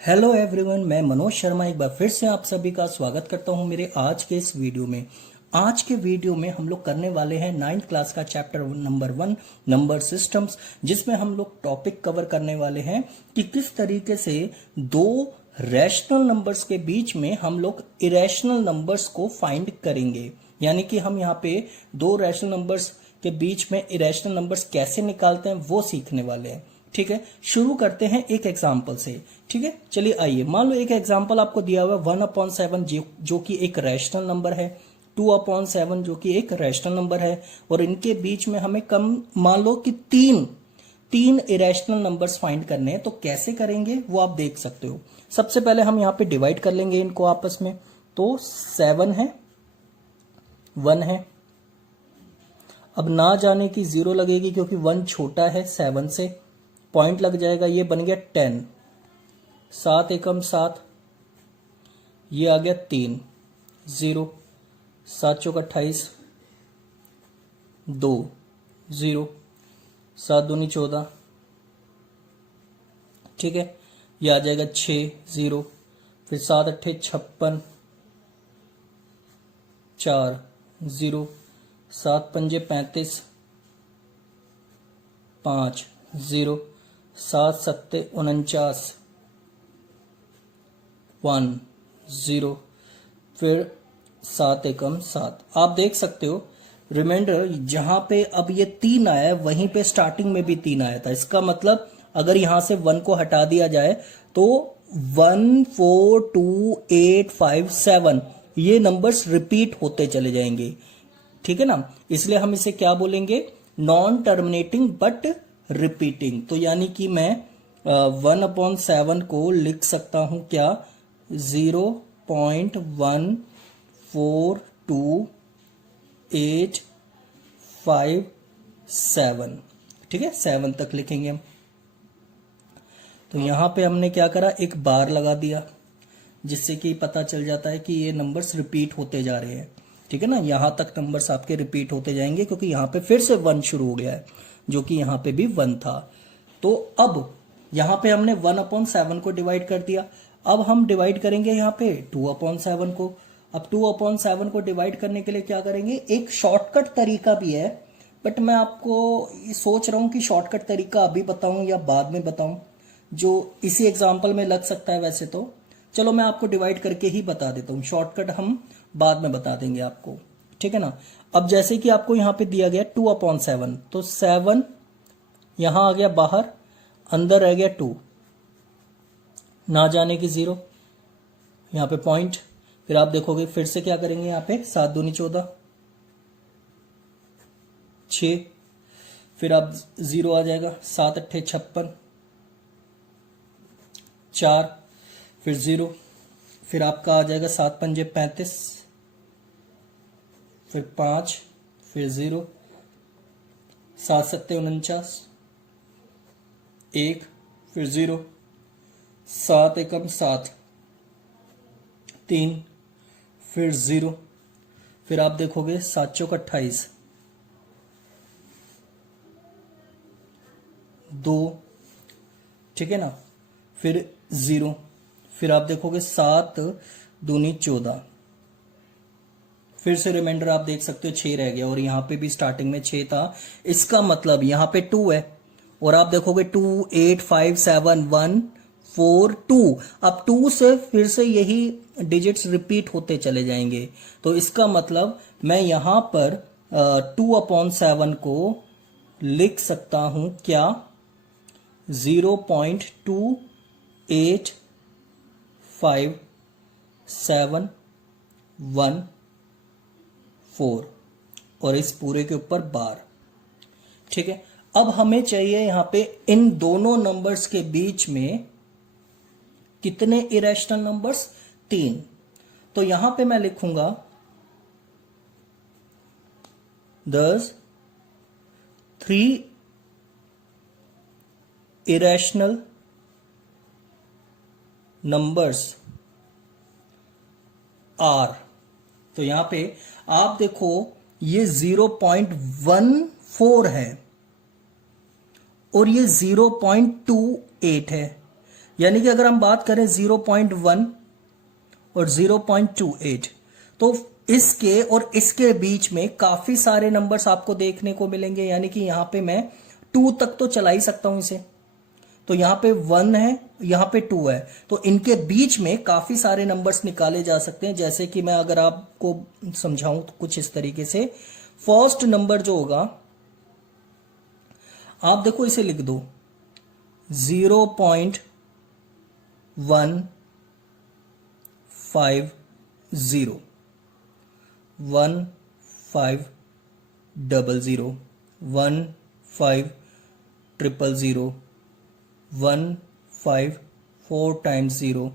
Hello everyone, मैं मनोज शर्मा एक बार फिर से आप सभी का स्वागत करता हूं मेरे आज के इस वीडियो में। आज के वीडियो में हम लोग करने वाले हैं 9th क्लास का चैप्टर नंबर 1 नंबर सिस्टम्स, जिसमें हम लोग टॉपिक कवर करने वाले हैं कि किस तरीके से दो रैशनल नंबर्स के बीच में हम लोग इरेशनल नंबर्स को फाइंड करेंगे। यानी कि हम यहाँ पे दो रैशनल नंबर्स के बीच में इरेशनल नंबर्स कैसे निकालते हैं वो सीखने वाले हैं। ठीक है, शुरू करते हैं एक एग्जाम्पल से। ठीक है, चलिए आइए। मान लो एक एग्जाम्पल आपको दिया हुआ है 1/7 जो कि एक रैशनल नंबर है, 2/7 जो कि एक रैशनल नंबर है, और इनके बीच में हमें कम मान लो कि तीन इरेशनल नंबर्स फाइंड करने हैं। तो कैसे करेंगे वो आप देख सकते हो। सबसे पहले हम यहाँ पे डिवाइड कर लेंगे इनको आपस में। तो 7 है, 1 है। अब ना जाने की 0 लगेगी क्योंकि 1 छोटा है 7 से, पॉइंट लग जाएगा। ये बन गया 10, 7 एकम 7, ये आ गया 3, 0, 7 चौक 28, 2, 0, 7 दूनी 14। ठीक है, ये आ जाएगा 6, 0, फिर 7 अट्ठे 56, 4, 0, 7 पंजे 35, 5, 0, 7 सत्ते 49, 1, 0, फिर 7 एकम 7। आप देख सकते हो रिमाइंडर, जहां पे अब ये 3 आया है वहीं पे स्टार्टिंग में भी 3 आया था। इसका मतलब अगर यहां से 1 को हटा दिया जाए तो 1, 4, 2, 8, 5, 7 ये नंबर्स रिपीट होते चले जाएंगे। ठीक है ना, इसलिए हम इसे क्या बोलेंगे, नॉन टर्मिनेटिंग बट रिपीटिंग। तो यानी कि मैं 1/7 को लिख सकता हूं क्या, 0.1428557। ठीक है, 7 तक लिखेंगे हम। तो यहां पे हमने क्या करा, एक बार लगा दिया, जिससे कि पता चल जाता है कि ये नंबर्स रिपीट होते जा रहे हैं। ठीक है ना, यहां तक नंबर्स आपके रिपीट होते जाएंगे क्योंकि यहां पे फिर से 1 शुरू हो गया है, जो कि यहां पे भी 1 था। तो अब यहां पे हमने 1/7 को डिवाइड कर दिया। अब हम डिवाइड करेंगे यहां पे 2/7 को। अब 2/7 को डिवाइड करने के लिए क्या करेंगे, एक शॉर्टकट तरीका भी है, बट मैं आपको सोच रहा हूं कि शॉर्टकट तरीका अभी बताऊं या बाद में बताऊं, जो इसी एग्जाम्पल में लग सकता है। वैसे तो चलो मैं आपको डिवाइड करके ही बता देता हूं, शॉर्टकट हम बाद में बता देंगे आपको। ठीक है ना, अब जैसे कि आपको यहां पे दिया गया 2/7, तो 7 यहां आ गया बाहर, अंदर रह गया 2, ना जाने की 0, यहां पे पॉइंट। फिर आप देखोगे फिर से क्या करेंगे, यहां पे 7 दूनी 14, 6, फिर आप 0 आ जाएगा, 7 अट्ठे 56, 4, फिर 0, फिर आपका आ जाएगा 7 पंजे 35, फिर 5, फिर 0, 7 सत्ते 49, 1, फिर 0, 7 एकम 7, 3, फिर 0, फिर आप देखोगे 7 चौक 28, 2, ठीक है ना, फिर 0, फिर आप देखोगे 7 दूनी 14, फिर से रिमाइंडर आप देख सकते हो 6 रह गया, और यहां पे भी स्टार्टिंग में 6 था। इसका मतलब यहां पे 2 है, और आप देखोगे 2, 8, 5, 7, 1, 4, 2। अब 2 से फिर से यही डिजिट्स रिपीट होते चले जाएंगे। तो इसका मतलब मैं यहां पर 2/7 को लिख सकता हूं क्या, 0.285714, और इस पूरे के ऊपर बार। ठीक है, अब हमें चाहिए यहां पे इन दोनों नंबर्स के बीच में कितने इरेशनल नंबर्स, 3। तो यहां पे मैं लिखूंगा thus 3 irrational numbers are। तो यहां पे आप देखो ये 0.14 है और ये 0.28 है। यानी कि अगर हम बात करें 0.1 और 0.28, तो इसके और इसके बीच में काफी सारे नंबर्स आपको देखने को मिलेंगे। यानी कि यहां पे मैं 2 तक तो चला ही सकता हूं इसे। तो यहां पे 1 है, यहां पे 2 है, तो इनके बीच में काफी सारे नंबर्स निकाले जा सकते हैं। जैसे कि मैं अगर आपको समझाऊं तो कुछ इस तरीके से, फर्स्ट नंबर जो होगा, आप देखो इसे लिख दो 0.150, 1500, 1500, 15 4 टाइम्स 0,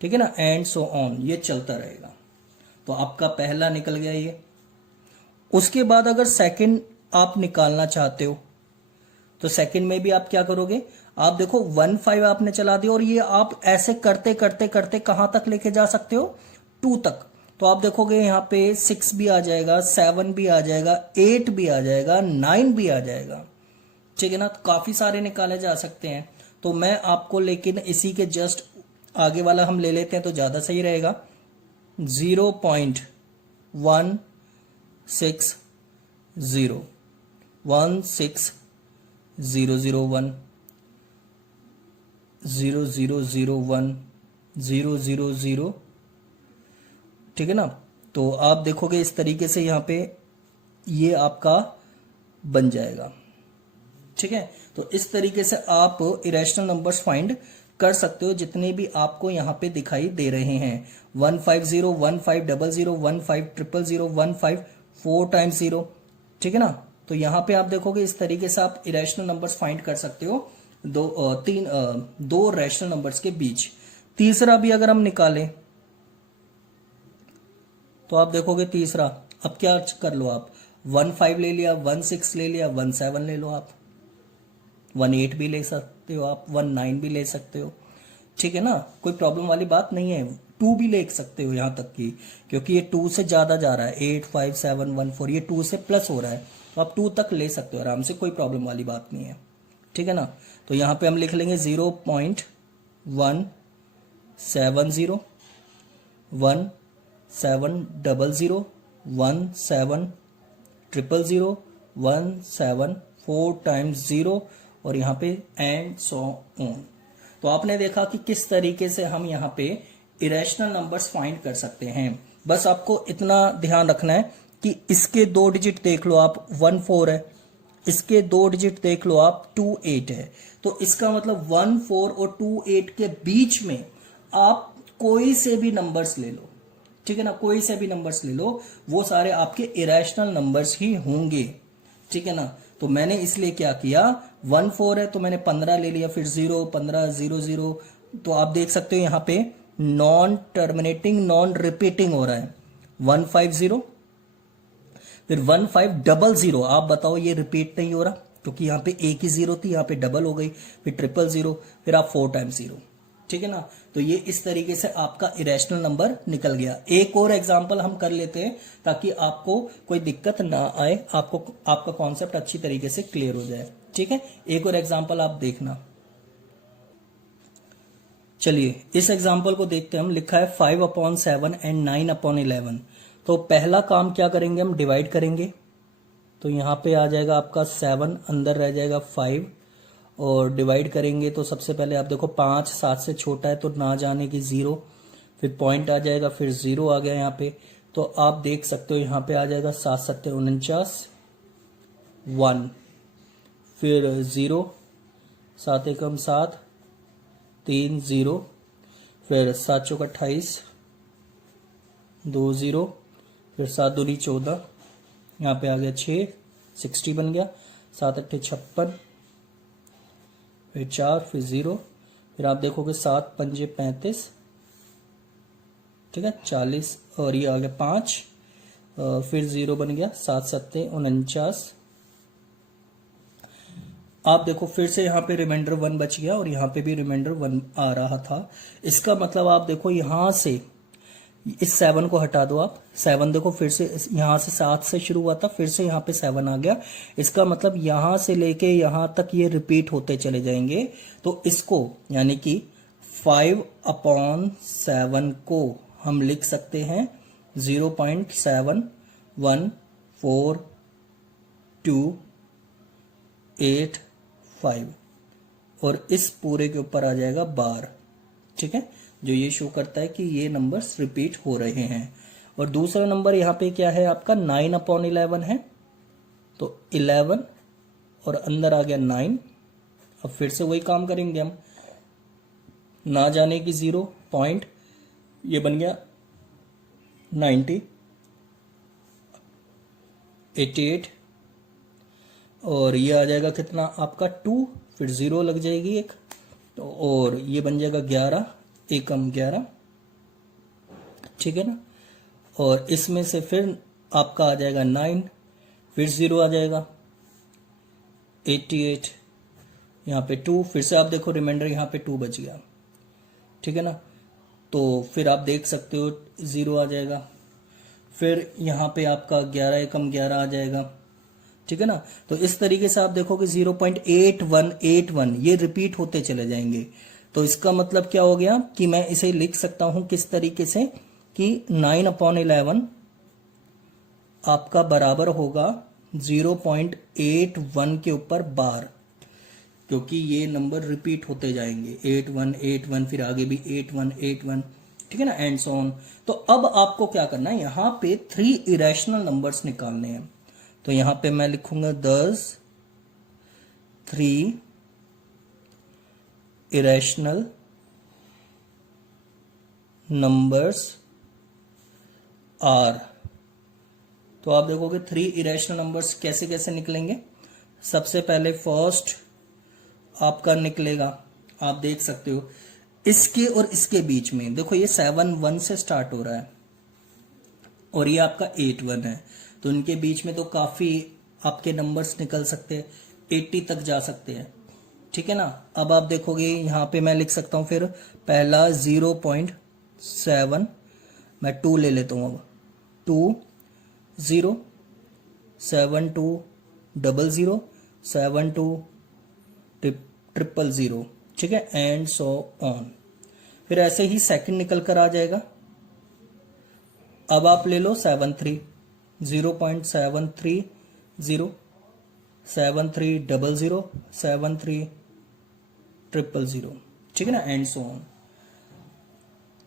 ठीक है ना, एंड सो ऑन, ये चलता रहेगा। तो आपका पहला निकल गया ये। उसके बाद अगर सेकंड आप निकालना चाहते हो तो सेकंड में भी आप क्या करोगे, आप देखो 15 आपने चला दिया, और ये आप ऐसे करते करते करते कहां तक लेके जा सकते हो, 2 तक। तो आप देखोगे यहां पे 6 भी आ जाएगा, 7 भी आ जाएगा, 8 भी आ जाएगा, 9 भी आ जाएगा, ठीक है ना। तो काफी सारे निकाले जा सकते हैं। तो मैं आपको लेकिन इसी के जस्ट आगे वाला हम ले लेते हैं तो ज्यादा सही रहेगा। 0.1601, 16001, 0001, 000, ठीक है ना। तो आप देखोगे इस तरीके से यहां पे ये आपका बन जाएगा, ठीक है। तो इस तरीके से आप इरेशनल नंबर्स फाइंड कर सकते हो जितने भी आपको यहां पे दिखाई दे रहे हैं। 150, 1500, 1500, 15 4 टाइम्स 0, ठीक है ना। तो यहां पे आप देखोगे इस तरीके से आप इरेशनल नंबर्स फाइंड कर सकते हो दो रैशनल नंबर्स के बीच। तीसरा भी अगर हम निकालें तो आप देखोगे तीसरा, अब क्या कर लो आप, 15 ले लिया, 16 ले लिया, 17 ले लो, आप 18 भी ले सकते हो, आप 19 भी ले सकते हो, ठीक है ना। कोई प्रॉब्लम वाली बात नहीं है। 2 भी ले सकते हो यहां तक की, क्योंकि ये 2 से ज्यादा जा रहा है, 8 5 7 1 4, ये 2 से प्लस हो रहा है, तो आप 2 तक ले सकते हो आराम से, कोई प्रॉब्लम वाली बात नहीं है, ठीक है ना। तो यहां पे हम लिख लेंगे 0.170, 1700, 1700, 17 4 टाइम्स 0, और यहां पे एंड सो ऑन। तो आपने देखा कि किस तरीके से हम यहां पे इरेशनल नंबर्स फाइंड कर सकते हैं। बस आपको इतना ध्यान रखना है कि इसके 2 डिजिट देख लो आप, 14 है, इसके 2 डिजिट देख लो आप, 28 है। तो इसका मतलब 14 और 28 के बीच में आप कोई से भी नंबर्स ले लो, ठीक है ना, कोई से भी नंबर्स ले लो, वो सारे आपके इरेशनल नंबर्स ही होंगे, ठीक है ना। तो मैंने इसलिए क्या किया, 14 है तो मैंने 15 ले लिया, फिर 0 15 0 0। तो आप देख सकते हो यहां पे नॉन टर्मिनेटिंग नॉन रिपीटिंग हो रहा है, 150, फिर 1500। आप बताओ ये रिपीट नहीं हो रहा, क्योंकि यहां पे एक ही 0 थी, यहां पे डबल हो गई, फिर 000, फिर आप 4 टाइम्स 0, ठीक है ना। तो ये इस तरीके से आपका इरेशनल नंबर निकल गया। एक और एग्जांपल हम कर लेते हैं ताकि आपको कोई दिक्कत ना आए, आपका कॉन्सेप्ट अच्छी तरीके से क्लियर हो जाए, ठीक है। एक और एग्जांपल आप देखना। चलिए इस एग्जांपल को देखते हैं हम। लिखा है 5/7 एंड 9/11। तो पहला काम क्या करेंगे, हम डिवाइड करेंगे। तो यहां पे आ जाएगा आपका 7, अंदर रह जाएगा 5, और डिवाइड करेंगे तो सबसे पहले आप देखो 5 7 से छोटा है तो ना जाने की 0, फिर पॉइंट आ जाएगा, फिर 0 आ गया यहाँ पे। तो आप देख सकते हो यहाँ पे आ जाएगा 7 7 49, 1, फिर 0, 7 एकम 7, 3 0, फिर 7 चौक 28, 2 0, फिर 7 दूनी 14, यहाँ पे आ गया 6, 60 बन गया, 7 8 56, फिर 4, फिर 0, फिर आप देखोगे 7 5 35, ठीक है, 40, और ये आ गया 5, फिर 0 बन गया, 7 7 49। आप देखो फिर से यहाँ पे रिमाइंडर 1 बच गया, और यहाँ पे भी रिमाइंडर 1 आ रहा था। इसका मतलब आप देखो यहां से इस 7 को हटा दो आप, 7 देखो फिर से यहां से 7 से शुरू हुआ था, फिर से यहाँ पे 7 आ गया। इसका मतलब यहां से लेके यहां तक ये रिपीट होते चले जाएंगे। तो इसको यानी कि 5/7 को हम लिख सकते हैं 0.71428 और इस पूरे के ऊपर आ जाएगा बार। ठीक है, जो ये शो करता है कि ये नंबर्स रिपीट हो रहे हैं। और दूसरा नंबर यहाँ पे क्या है आपका 9/11 है, तो 11 और अंदर आ गया 9। अब फिर से वही काम करेंगे हम, ना जाने की 0 पॉइंट, ये बन गया 90, 88 और ये आ जाएगा कितना आपका 2, फिर 0 लग जाएगी एक, तो और ये बन जाएगा 11 एकम 11। ठीक है ना, और इसमें से फिर आपका आ जाएगा 9, फिर 0 आ जाएगा 88, यहाँ पे 2, फिर से आप देखो रिमाइंडर यहाँ पे 2 बच गया। ठीक है ना, तो फिर आप देख सकते हो 0 आ जाएगा, फिर यहाँ पे आपका 11 एकम 11 आ जाएगा। ठीक है ना, तो इस तरीके से आप देखो कि 0.8181 ये रिपीट होते चले जाएंगे। तो इसका मतलब क्या हो गया कि मैं इसे लिख सकता हूं किस तरीके से कि 9/11 आपका बराबर होगा 0.81 के ऊपर बार, क्योंकि ये नंबर रिपीट होते जाएंगे 8181, फिर आगे भी 8181। ठीक है ना, एंड सो ऑन। तो अब आपको क्या करना है, यहां पे 3 इरेशनल नंबर्स निकालने हैं। तो यहां पे मैं लिखूंगा 10 3 इरेशनल नंबर्स आर। तो आप देखोगे 3 इरेशनल नंबर्स कैसे कैसे निकलेंगे। सबसे पहले फर्स्ट आपका निकलेगा, आप देख सकते हो इसके और इसके बीच में, देखो ये 7-1 से स्टार्ट हो रहा है और ये आपका 8-1 है, तो इनके बीच में तो काफी आपके नंबर्स निकल सकते हैं, 80 तक जा सकते हैं। ठीक है ना, अब आप देखोगे यहां पे मैं लिख सकता हूं फिर पहला 0.7, मैं 2 ले लेता हूं, अब 2 0 7 2 00 7 2 000। ठीक है, एंड सो ऑन। फिर ऐसे ही सेकंड निकल कर आ जाएगा। अब आप ले लो 73 0.730 7300 73 000। ठीक है ना, एंड सो ऑन।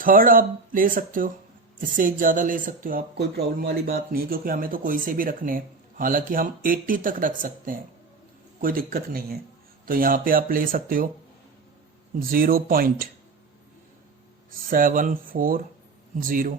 थर्ड आप ले सकते हो, इससे एक ज्यादा ले सकते हो आप, कोई प्रॉब्लम वाली बात नहीं है, क्योंकि हमें तो कोई से भी रखने हैं। हालांकि हम 80 तक रख सकते हैं, कोई दिक्कत नहीं है। तो यहां पे आप ले सकते हो 0.740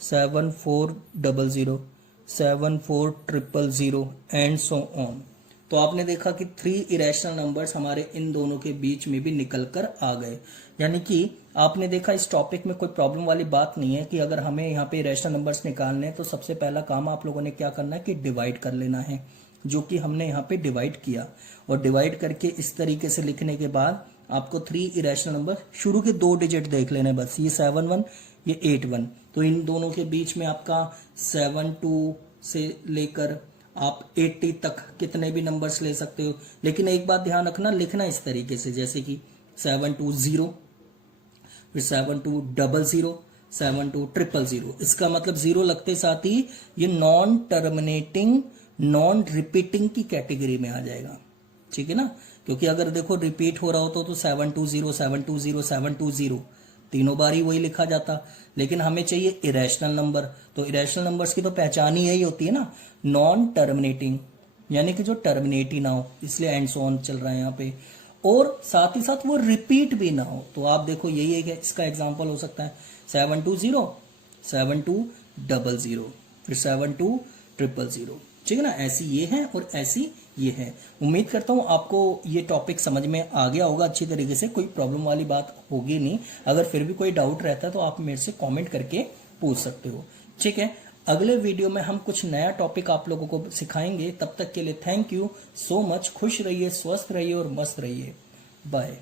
7400 74 एंड सो ऑन। तो आपने देखा कि 3 इरेशनल नंबर्स हमारे इन दोनों के बीच में भी निकल कर आ गए। यानी कि आपने देखा इस टॉपिक में कोई प्रॉब्लम वाली बात नहीं है कि अगर हमें यहाँ पे इरेशनल नंबर्स निकालने हैं तो सबसे पहला काम आप लोगों ने क्या करना है कि डिवाइड कर लेना है, जो कि हमने यहाँ पे डिवाइड किया। और डिवाइड करके इस तरीके से लिखने के बाद आपको 3 इरेशनल नंबर, शुरू के 2 डिजिट देख लेने बस, ये 7-1 ये 8-1, तो इन दोनों के बीच में आपका 7-2 से लेकर आप 80 तक कितने भी नंबर्स ले सकते हो। लेकिन एक बात ध्यान रखना, लिखना इस तरीके से, जैसे कि 720 फिर 7200 72 इसका मतलब 0 लगते साथ ही ये नॉन टर्मिनेटिंग नॉन रिपीटिंग की कैटेगरी में आ जाएगा। ठीक है ना, क्योंकि अगर देखो रिपीट हो रहा हो तो 720 720 720 तीनों बार ही वही लिखा जाता। लेकिन हमें चाहिए इरेशनल नंबर, तो इरेशनल नंबर्स की तो पहचान ही यही होती है ना, नॉन टर्मिनेटिंग, यानी कि जो टर्मिनेट ही ना हो, इसलिए एंड सो ऑन चल रहा है यहाँ पे, और साथ ही साथ वो रिपीट भी ना हो। तो आप देखो यही एक इसका एग्जांपल हो सकता है 720 7200 फिर 72 ठीक है ना, ऐसी ये है और ऐसी ये है। उम्मीद करता हूं आपको ये टॉपिक समझ में आ गया होगा अच्छी तरीके से, कोई प्रॉब्लम वाली बात होगी नहीं। अगर फिर भी कोई डाउट रहता है तो आप मेरे से कमेंट करके पूछ सकते हो। ठीक है, अगले वीडियो में हम कुछ नया टॉपिक आप लोगों को सिखाएंगे। तब तक के लिए थैंक यू सो मच। खुश रहिए, स्वस्थ रहिए और मस्त रहिए। बाय।